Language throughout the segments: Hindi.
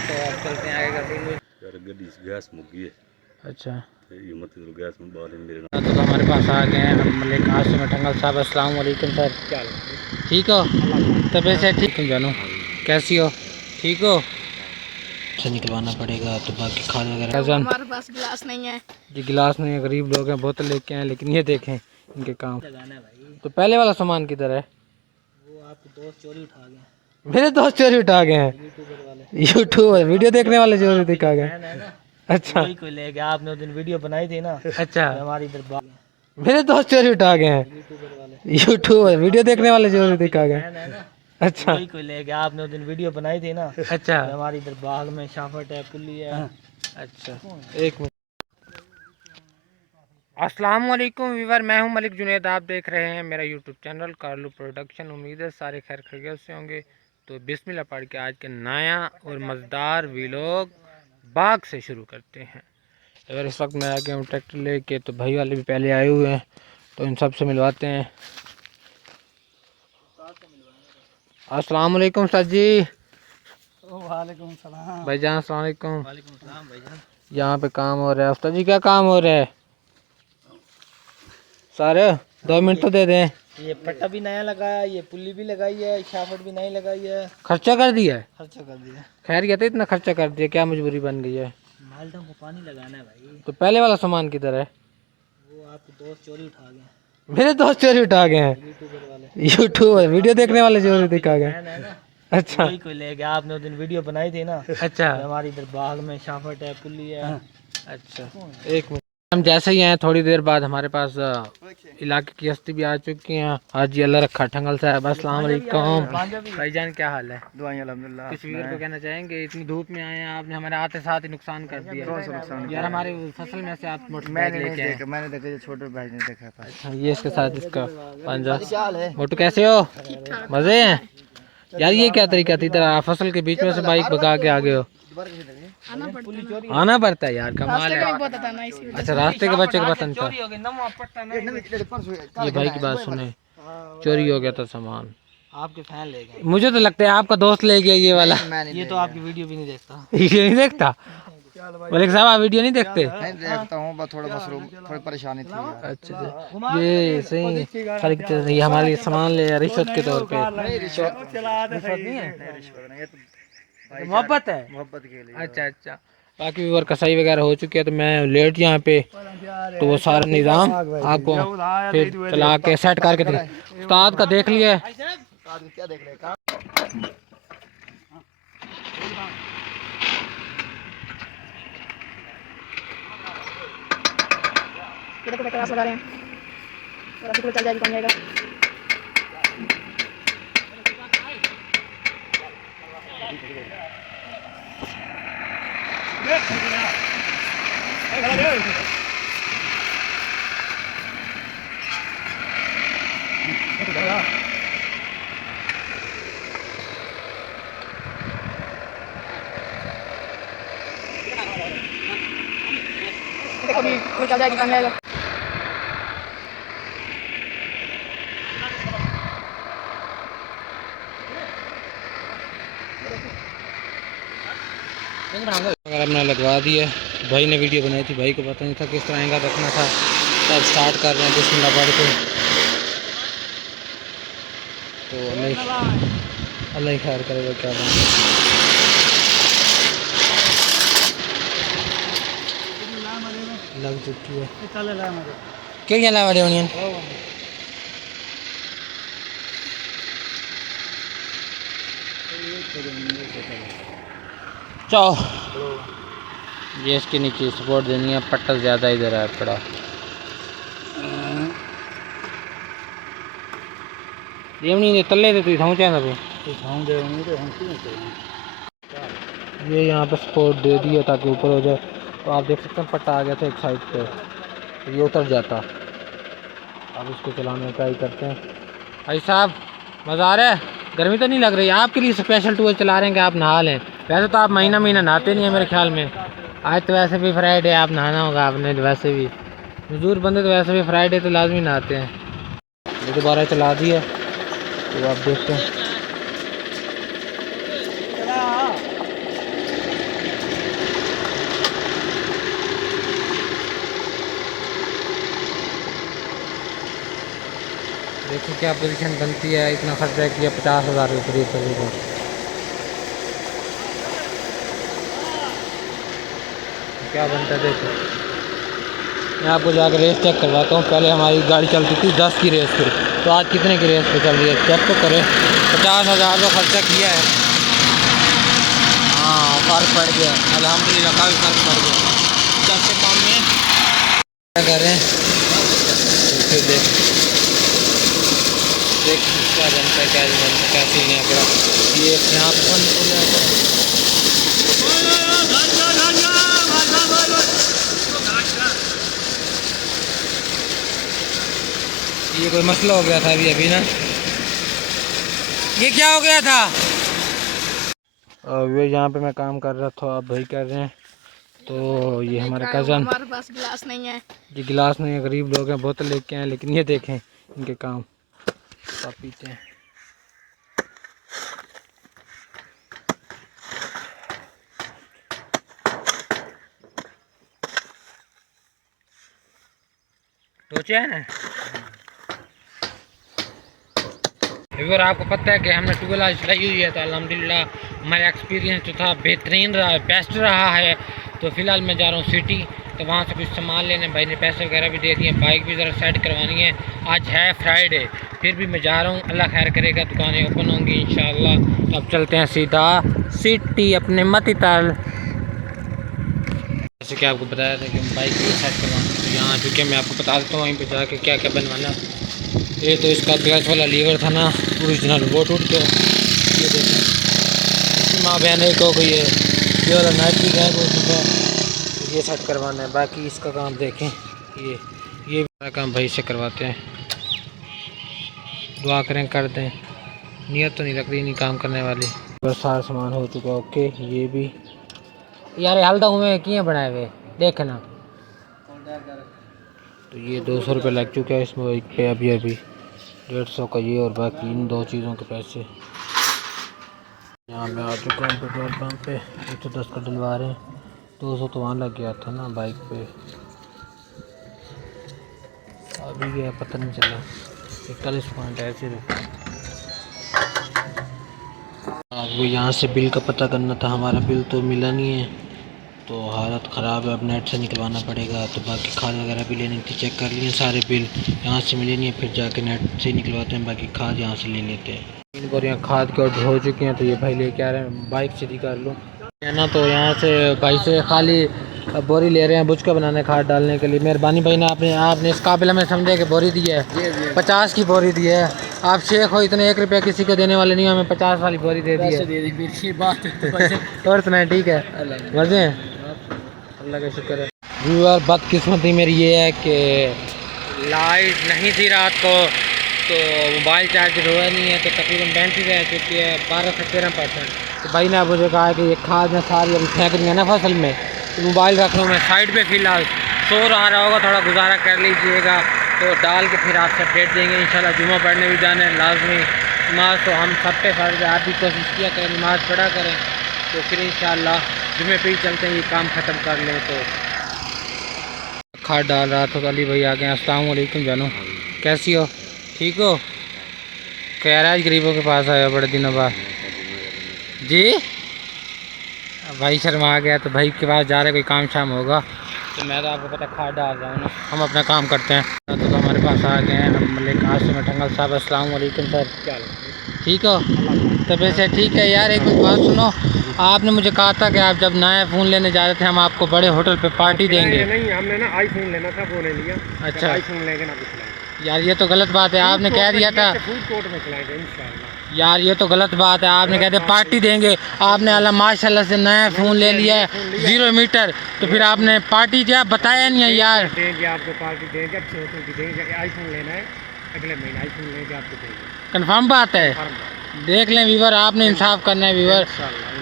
तो अब चलते हैं आगे का सीन। यार गड्डी गैस मुक गई है। अच्छा ये मत करो गैस में बाहर मेरे तो हमारे पास आ गए हैं हम मलिक आसिम टंगल साहब। अस्सलाम वालेकुम सर, क्या हाल है? ठीक हो? तबीयत से ठीक? तुम जानो कैसी हो? ठीक हो? से निकलवाना पड़ेगा तो बाकी खाद वगैरह। हमारे पास गिलास नहीं है जी गिलास नहीं है, गरीब लोग हैं, बोतल लेके आए, लेकिन ये देखें इनके काम। तो पहले वाला सामान किधर है? वो आपके दोस्त चोरी उठा गए। मेरे दोस्त चोरी उठा गए हैं। यूट्यूबर वीडियो देखने वाले चोरी दिखा गए। अच्छा कोई ले गया, आपने उस दिन वीडियो बनाई थी ना। अच्छा हमारी इधर मेरे दोस्त चोरी उठा गए हैं। यूट्यूबर वीडियो देखने वाले चोरी दिखा गए। अच्छा कोई ले गया, आपने उस दिन वीडियो बनाई थी ना। अच्छा हमारी इधर बाग में शाफट है, पुली है। अच्छा एक मिनट। अस्सलाम वालेकुम वीवर, मैं हूं मलिक जुनैद। आप देख रहे हैं मेरा यूट्यूब चैनल कारलू प्रोडक्शन। उम्मीद है सारे खैर खैरियत से होंगे। तो बिस्मिल्लाह पढ़ के आज के नया और मज़ेदार व्लॉग बाग से शुरू करते हैं। अगर इस वक्त मैं आ गया हूँ ट्रैक्टर लेके, तो भाई वाले भी पहले आए हुए हैं, तो इन सब से मिलवाते हैं। अस्सलाम वालेकुम सर जी। वालेकुम सलाम भाईजान अस्सलाम वालेकुम। वालेकुम सलाम भाईजान। यहाँ पे काम हो रहा है उस्ताद जी। क्या काम हो रहा है सर? 2 मिनट तो दे दें। ये पट्टा भी नया लगाया, ये पुली भी लगाई है, शाफट भी नई लगाई है। खर्चा कर दिया है? खर्चा कर दिया। खैर ये तो इतना खर्चा कर दिया, क्या मजबूरी बन गई है? मालडम को पानी लगाना है भाई। तो पहले वाला सामान किधर है? वो आपके दोस्त चोरी उठा गए। मेरे दोस्त चोरी उठा गए हैं। यूट्यूबर वीडियो देखने वाले चोरी दिखा गए। अच्छा कोई ले गया, आपने उस दिन वीडियो बनाई थी ना। अच्छा हमारी इधर बाग में शाफट है, पुली है। अच्छा एक मिनट। हम जैसे ही आए थोड़ी देर बाद हमारे पास इलाके की हस्ती भी आ चुकी हैं। आज जी अल्लाह रखा ठंगल साहब। अस्सलाम वालेकुम भाईजान, क्या हाल है? दुआएं अल्हम्दुलिल्लाह। कुछ व्यूअर को कहना चाहेंगे? इतनी धूप में आए हैं, आपने हमारे आते साथ ही नुकसान कर दिया यार। हमारे फसल में से आप मोटरसाइकिल लेके आए। मैंने देखा, ये छोटे भाई ने देखा था। अच्छा ये इसके साथ इसका पंजा। मोटू कैसे हो? मजे हैं यार? ये क्या तरीका थी तेरा, फसल के बीच में से बाइक भगा के आ गए हो? आना पड़ता है यार, कमाल है। अच्छा रास्ते के बच्चे का पता था। ये भाई की बात सुने, चोरी हो गया था सामान। आपके फैन ले गए। मुझे तो लगता है आपका दोस्त ले गया ये वाला। ये तो आपकी वीडियो भी नहीं देखता। वीडियो नहीं देखता? मलिक साहब आप वीडियो नहीं देखते? नहीं देखता हूँ, बस थोड़ा मसरूफ, थोड़ी परेशानी थी। अच्छा ये सही सारी ये हमारे लिए सामान ले रिश्वत के तौर पे। रिश्वत नहीं है, मोहब्बत है, मोहब्बत के लिए। अच्छा अच्छा। बाकी व्यूअर कसाई वगैरह हो चुकी है, तो मैं लेट यहाँ पे, तो वो सारा निज़ाम आपको फिर चला के सेट करके दे। उस्ताद का देख लिया? क्या देख रहे हैं? लगा रहे हैं, चल जाएगी, कौन जाएगा? चल जाएगी, कौन जाएगा? हमने लगवा दिया। भाई ने वीडियो बनाई थी, भाई को पता नहीं था किस तरह एंगल रखना था। तब स्टार्ट कर रहे हैं बिस्मिल्लाह पढ़ के। तो अल्लाह ही खैर करेगा, क्या बात। लग चुकी है क्या ला बड़े ओनियन। चलो ये इसके नीचे सपोर्ट देनी है, पट्टा ज़्यादा इधर है पड़ा। नहीं तले तो थाऊ चाहता ये यहाँ पे सपोर्ट दे दिया ताकि ऊपर हो जाए। तो आप देख सकते हैं पट्टा आ गया था एक साइड पे, तो ये उतर जाता। अब इसको चलाने का ट्राई करते हैं। भाई साहब मज़ा आ रहा है? गर्मी तो नहीं लग रही? आपके लिए स्पेशल टूर चला रहे हैं कि आप नहा लें। वैसे तो आप महीना महीना नहाते नहीं हैं मेरे ख्याल में। आज तो वैसे भी फ्राइडे, आप नहाना होगा आपने। वैसे भी मजदूर बंदे तो वैसे भी फ्राइडे तो लाजमी नहाते हैं। ये दोबारा चला दी है, तो आप देखते हैं। तो क्या पोजीशन बनती है, इतना खर्चा किया 50,000 के करीब तकरीबन। क्या बनता है देखो, मैं आपको जाकर रेस चेक करवाता हूँ। पहले हमारी गाड़ी चलती थी 10 की रेस पे, तो आज कितने की रेस पे चल रही है चेक तो करें। 50,000 का खर्चा किया है। हाँ फ़र्क पड़ गया अल्हम्दुलिल्लाह, काफ़ी फ़र्क पड़ गया। 10 से कम में क्या करें तो फिर देख क्या बनता है, क्या बनता है, कैसे नहीं आकर ये यहाँ पर ये कोई मसला हो गया था अभी ना, ये क्या हो गया था। वे यहाँ पे मैं काम कर रहा था, आप भाई कर रहे हैं। तो ये हमारे कज़न, हमारे पास गिलास नहीं है, ये गिलास नहीं है, गरीब लोग हैं, बोतल लेके आए। लेकिन ये देखें इनके काम, आप पीते हैं। सोचे है ना अगर आपको पता है कि हमने 12 आज चलाई हुई है, तो अल्हम्दुलिल्लाह हमारा एक्सपीरियंस जो था बेहतरीन रहा है, बेस्ट रहा है। तो फ़िलहाल मैं जा रहा हूँ सिटी, तो वहाँ से कुछ सामान लेने। भाई ने पैसे वगैरह भी दे दिए, बाइक भी ज़रा सेट करवानी है। आज है फ्राइडे, फिर भी मैं जा रहा हूँ, अल्लाह खैर करेगा, दुकानें ओपन होंगी इंशाअल्लाह। तो अब चलते हैं सीधा सिटी अपने मती ताल। जैसे कि आपको बताया था कि बाइक भी सेट करवाना, तो यहाँ आ चुके हैं। मैं आपको बता देता हूँ वहीं पर जाके क्या क्या बनवाना। ये तो इसका क्लच वाला लीवर था ना ओरिजिनल, वो टूट गया। ये देखना माँ बहन एक हो गई है, ये वाला नाइट्रिक है वो सुबह, ये सेट करवाना है। बाकी इसका काम देखें, ये सारा काम भाई से करवाते हैं। दुआ करें कर दें, नियत तो नहीं लग रही नहीं काम करने वाली। बस सारा सामान हो चुका ओके। ये भी यार हल्दा हुए किए बनाए हुए देखना। तो ये 200 रुपये लग चुका है इसमें एक पे, अभी 150 का ये, और बाकी इन दो चीज़ों के पैसे। यहाँ मैं आ चुका हूँ पेट्रोल पंप पे, 110 का डलवा रहे हैं। 200 तो वहाँ लग गया था ना बाइक पे, अभी गया पता नहीं चला। 41 पॉइंट ऐसे आपको यहाँ से बिल का पता करना था, हमारा बिल तो मिला नहीं है, तो हालत ख़राब है। अब नेट से निकलवाना पड़ेगा। तो बाकी खाद वगैरह भी लेनी थी, चेक कर लिए सारे बिल, यहाँ से मिले नहीं है, फिर जाके नेट से निकलवाते हैं। बाकी खाद यहाँ से ले लेते हैं। 3 बोरियाँ खाद के ऑर्डर हो चुकी हैं, तो ये भाई लेके आ रहे हैं। बाइक से कर लूँ है ना, तो यहाँ से भाई से खाली बोरी ले रहे हैं बुझका बनाने, खाद डालने के लिए। मेहरबानी भाई ने आपने इस काबिल में समझे कि बोरी दी है, 50 की बोरी दी है। आप शेख हो, इतने 1 रुपया किसी को देने वाले नहीं हो, हमें 50 वाली बोरी दे दी है। और इतना ठीक है, मजे अल्लाह का शुक्र है। व्यूअर बदकिस्मती मेरी ये है कि लाइट नहीं थी रात को, तो मोबाइल चार्जर हुआ नहीं है, तो तकरीबन बैटरी रह चुकी है 12 से 13%। तो भाई ने मुझे कहा कि ये खाद में सारी अभी फेंक रही है ना फसल में, तो मोबाइल रख लो मैं साइड पे, फ़िलहाल सो रहा होगा, थोड़ा गुजारा कर लीजिएगा। तो डाल के फिर आपसे अपडेट देंगे इंशाल्लाह। जुम्मा पढ़ने भी जाना है लाजमी, नमाज तो हम सब पे फ़र्ज़ है, आप भी कोशिश किया करें नमाज़ पढ़ा करें, तो फिर इंशाल्लाह जुम्मे पे ही चलते हैं, ये काम ख़त्म कर लें। तो खाद डाल रहा था, तो अली भाई आ गए। अस्सलाम वालेकुम जानू, कैसी हो, ठीक हो? कह रहा है गरीबों के पास आया बड़े दिनों बाद जी। भाई शर्मा आ गया, तो भाई के पास जा रहे, कोई काम शाम होगा। तो मैं तो आपको पता खाद डाल रहा हूँ ना, हम अपना काम करते हैं। तो हमारे पास आ गए हैं हम मलिक आसिम ठंगल साहब। अस्सलाम वालेकुम सर, क्या ठीक हो? तबीयत से ठीक है यार। एक बात सुनो, आपने मुझे कहा था कि आप जब नया फ़ोन लेने जा रहे थे, हम आपको बड़े होटल पे पार्टी देंगे। नहीं, हमने ना आईफोन लेना था, वो ले लिया। अच्छा आईफोन लेंगे ना कुछ यार, ये तो गलत बात है। आपने कह दिया था फूड कोर्ट में खिलाएंगे इंशाल्लाह। यार, ये तो गलत बात है। आपने कहते पार्टी देंगे, आपने अल्लाह माशाल्लाह से नया फ़ोन ले लिया है 0 मीटर, तो फिर आपने पार्टी दिया बताया नहीं है यार। देंगे आपको पार्टी देंगे, अच्छे होटल की देंगे। आईफोन लेना है अगले महीने, आईफोन लेंगे आपको देंगे। कंफर्म बात है? देख लें वीवर, आपने इंसाफ करना है वीवर।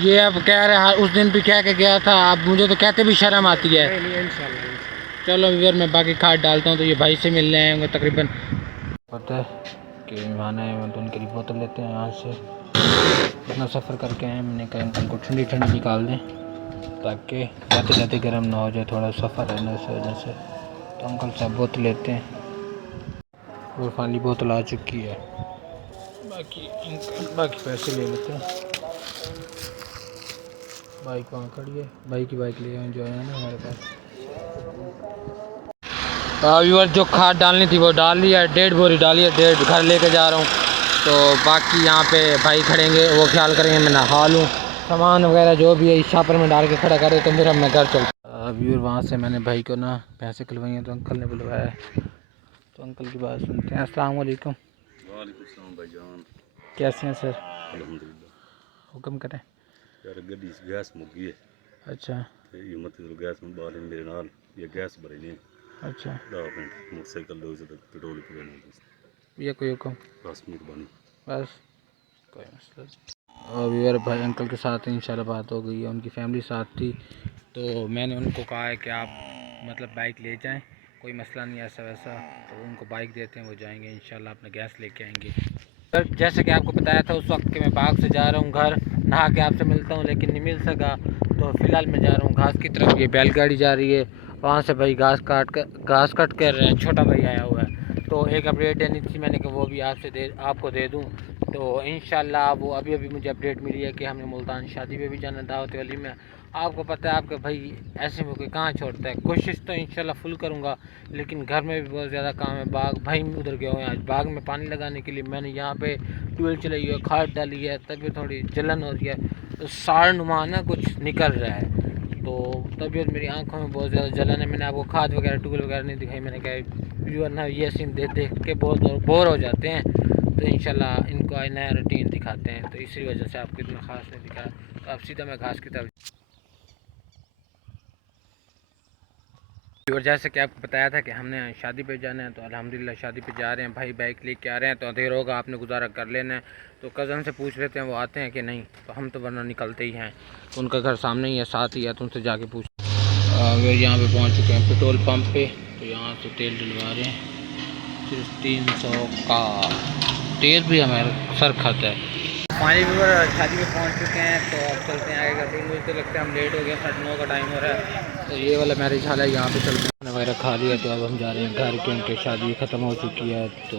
ये अब कह रहे हैं, उस दिन भी कह के गया था, अब मुझे तो कहते भी शर्म आती है। चलो वीवर, मैं बाकी खाद डालता हूँ। तो ये भाई से मिल रहे हैं तकरीबन, पता है कि मेहमान आए हैं, तो उनके लिए बोतल लेते हैं। यहाँ से इतना सफ़र करके आए, मैंने कहा अंकल को ठंडी ठंडी निकाल दें, ताकि जाते जाते गर्म ना हो जाए, थोड़ा सफ़र है ना इस वजह से। तो अंकल साहब बोतल लेते हैं। और फाइनली बोतल आ चुकी है। बाकी पैसे ले लेते हैं। बाइक वहाँ खड़ी है, भाई की बाइक ले आए जो है ना हमारे पास। व्यूअर जो खाद डालनी थी वो डाल ली है, 1.5 बोरी डाली है, 1.5 घर लेके जा रहा हूँ। तो बाकी यहाँ पे भाई खड़ेंगे, वो ख्याल करेंगे मैं नहा लूँ, सामान वगैरह जो भी है इस छापर में डाल के खड़ा करे, तो फिर अब मैं घर चलता। व्यूअर वहाँ से मैंने भाई को ना पैसे खुलवाई हैं, तो अंकल ने बुलवाया है, तो अंकल की बात सुनते हैं। अस्सलाम वालेकुम। वालेकुम सलाम भाईजान। कैसे हैं सर? अल्हम्दुलिल्लाह। हुक्म करें। यार गड्डी गैस मुक गई है अच्छा ते हिम्मत करो गैस में बाल मेरे नाल ये गैस भरी नहीं अच्छा, 10 मिनट मोटरसाइकिल दो से पेट्रोल पूरे नहीं ये कोई हुक्म? बस मेहरबानी। बस कोई मसला नहीं। और व्यूअर भाई अंकल के साथ इंशाल्लाह बात हो गई है, उनकी फैमिली साथ थी, तो मैंने उनको कहा है कि आप मतलब बाइक ले जाएं, कोई मसला नहीं ऐसा वैसा, तो उनको बाइक देते हैं, वो जाएंगे इंशाल्लाह अपना गैस लेके आएंगे। सर जैसे कि आपको बताया था उस वक्त कि मैं बाग से जा रहा हूँ घर, नहा के आपसे मिलता हूँ, लेकिन नहीं मिल सका, तो फ़िलहाल मैं जा रहा हूँ घास की तरफ। ये बैलगाड़ी जा रही है, वहाँ से भाई घास कट कर छोटा भाई आया हुआ है, तो एक अपडेट देनी थी मैंने कि वो भी आपको दे दूँ। तो इंशाल्लाह वो अभी मुझे अपडेट मिली है कि हमें मुल्तान शादी पे भी जाना, दावत वाली में। आपको पता है आपका भाई ऐसे में कोई कहाँ छोड़ता है, कोशिश तो इंशाल्लाह फुल करूँगा, लेकिन घर में भी बहुत ज़्यादा काम है। बाग भाई उधर गए हुए हैं, आज बाग में पानी लगाने के लिए मैंने यहाँ पे ट्यूबवेल चलाई है, खाद डाली है, तबीयत थोड़ी जलन हो रही है, तो साड़ नुमा ना कुछ निकल रहा है, तो तबीयत मेरी आंखों में बहुत ज़्यादा जलन है। मैंने आपको खाद वगैरह ट्यूबवेल वगैरह नहीं दिखाई, मैंने कहा वरना ये सीन देख के बहुत बोर हो जाते हैं, तो इंशाल्लाह इनको आज नया रूटीन दिखाते हैं, तो इसी वजह से आपको इतना ख़ास नहीं दिखा। तो अब सीधा मैं घास की तरफ। और जैसे कि आपको बताया था कि हमने शादी पे जाना है, तो अल्हम्दुलिल्लाह शादी पे जा रहे हैं। भाई बाइक लेके आ रहे हैं, तो अंधेर होगा, आपने गुजारा कर लेना है, तो कज़न से पूछ लेते हैं वो आते हैं कि नहीं, तो हम तो वरना निकलते ही हैं, तो उनका घर सामने ही है, साथ ही है, तो उनसे जाके पूछ। वे यहाँ पे पहुँच चुके हैं पेट्रोल पंप पे, तो यहाँ से तेल डलवा रहे हैं, सिर्फ 300 का तेल भी हमारा सर खाता है। पानी भी शादी में पहुंच चुके हैं, तो अब चलते हैं आगे करते। मुझे तो लगता है हम लेट हो गए, 9:30 का टाइम हो रहा है, तो ये वाला मैरिज हॉल है, यहाँ पे चलते हैं। खाना वगैरह खा लिया, तो अब हम जा रहे हैं घर, क्योंकि शादी ख़त्म हो चुकी है, तो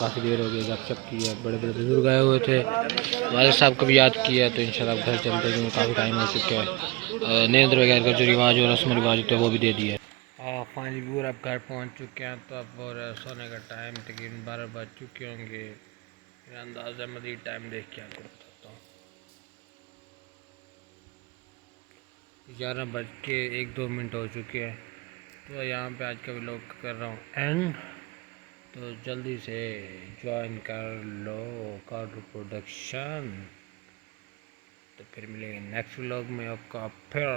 काफ़ी देर हो गई, गपशप की है, बड़े बड़े बुजुर्ग आए हुए थे, वालिद साहब को भी याद किया, तो इंशाल्लाह घर चलते हैं, क्योंकि काफ़ी टाइम हो चुका है। नींद वगैरह का जो रिवाज और रस्म रिवाज होते हैं वो भी दे दिए। फाइनली व्यूअर अब घर पहुँच चुके हैं, तो अब और सोने का टाइम तकरीबन 12 बज चुके होंगे, मेरा अंदाज़ा मज़ीद टाइम देख के आपको बताता हूँ। 11:01-2 हो चुके हैं, तो यहाँ पे आज का व्लॉग कर रहा हूँ एंड, तो जल्दी से ज्वाइन कर लो कार्ड प्रोडक्शन, तो फिर मिलेंगे नेक्स्ट व्लॉग में आपका फिर।